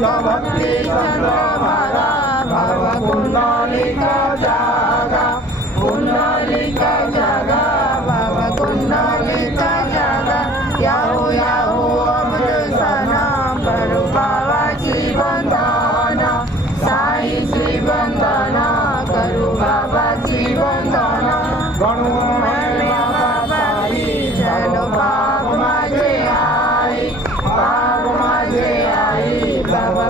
भक्ती चंद्रभागा बाबा कुंडलिका जागा कुंडलिका जागा बाबा कुंडलिका जागा याहू याहू अमृतसना करू बाबाची वंदना साईची वंदना करू बाबाची वंदना गणू महिमा बाबाची चलो बाप माझे आई बाबा